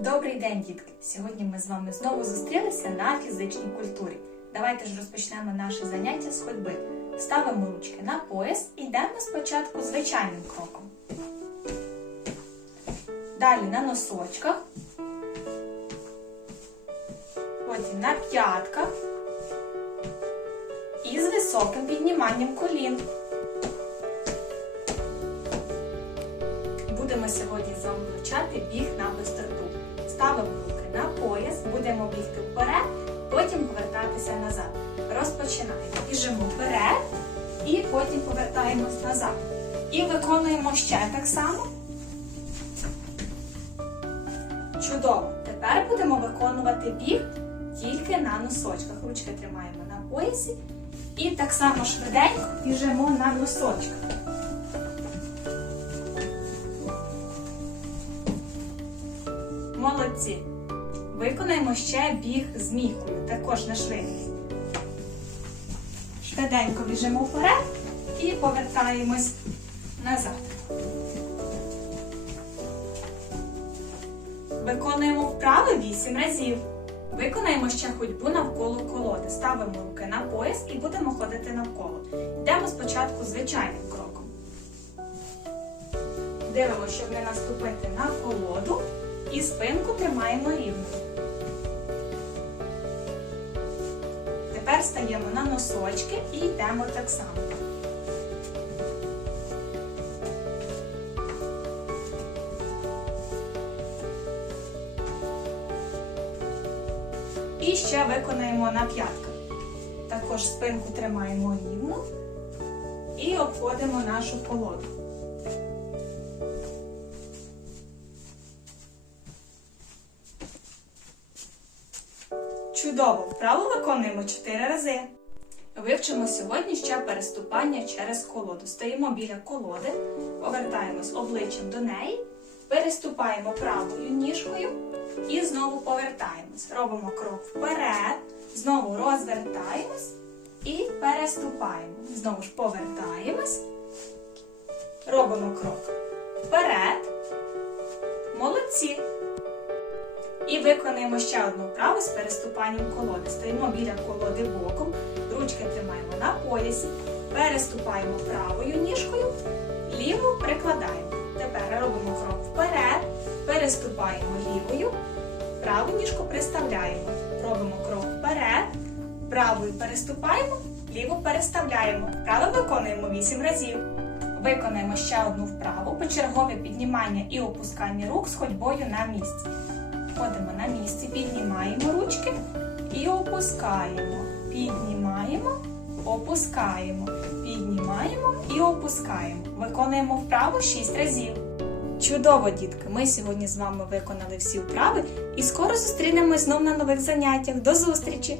Добрий день, дітки! Сьогодні ми з вами знову зустрілися на фізичній культурі. Давайте ж розпочнемо наше заняття з ходьби. Ставимо ручки на пояс і йдемо спочатку звичайним кроком. Далі на носочках, потім на п'ятках і з високим підніманням колін. Будемо сьогодні з вами вивчати біг на висоту. Ставимо руки на пояс, будемо бігти вперед, потім повертатися назад. Розпочинаємо. Біжимо вперед і потім повертаємось назад. І виконуємо ще так само. Чудово! Тепер будемо виконувати біг тільки на носочках. Ручки тримаємо на поясі. І так само швиденько біжимо на носочках. Молодці! Виконаємо ще біг з мійкою, також на швидкість. Швиденько біжимо вперед і повертаємось назад. Виконуємо вправи 8 разів. Виконаємо ще ходьбу навколо колоди. Ставимо руки на пояс і будемо ходити навколо. Йдемо спочатку звичайним кроком. Дивимося, щоб не наступити на колоду. І спинку тримаємо рівно. Тепер стаємо на носочки і йдемо так само. І ще виконаємо на п'ятках. Також спинку тримаємо рівно і обходимо нашу колоду. Чудово! Вправо виконуємо 4 рази. Вивчимо сьогодні ще переступання через колоду. Стоїмо біля колоди, повертаємось обличчям до неї, переступаємо правою ніжкою і знову повертаємось. Робимо крок вперед, знову розвертаємось і переступаємо. Знову ж повертаємось, робимо крок вперед. Молодці! І виконуємо ще одну вправу з переступанням колоди. Стоїмо біля колоди боком, ручки тримаємо на поясі, переступаємо правою ніжкою, ліву прикладаємо. Тепер робимо крок вперед, переступаємо лівою, праву ніжку приставляємо. Робимо крок вперед, правою переступаємо, ліву переставляємо. Вправо виконуємо 8 разів. Виконаємо ще одну вправу, почергове піднімання і опускання рук з ходьбою на місці. Ходимо на місці, піднімаємо ручки і опускаємо. Піднімаємо, опускаємо. Піднімаємо і опускаємо. Виконуємо вправу 6 разів. Чудово, дітки! Ми сьогодні з вами виконали всі вправи і скоро зустрінемось знов на нових заняттях. До зустрічі!